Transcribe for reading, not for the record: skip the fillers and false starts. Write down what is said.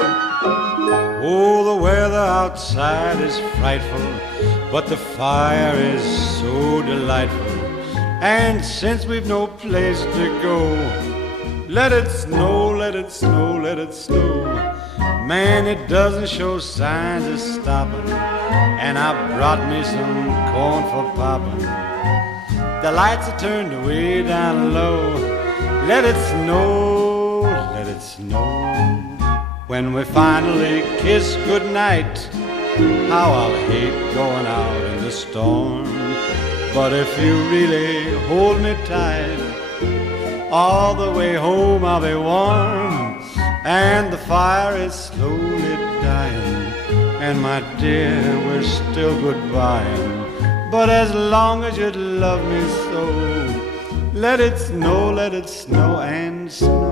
Oh, the weather outside is frightful, but the fire is so delightful. And since we've no place to go, let it snow, let it snow, let it snow. Man, it doesn't show signs of stopping, and I brought me some corn for popping. The lights are turned way down low. Let it snow, let it snow. When we finally kiss goodnight, how I'll hate going out in the storm. But if you really hold me tight, all the way home I'll be warm. And the fire is slowly dying, and my dear, we're still goodbying. But as long as you love me so, let it snow and snow.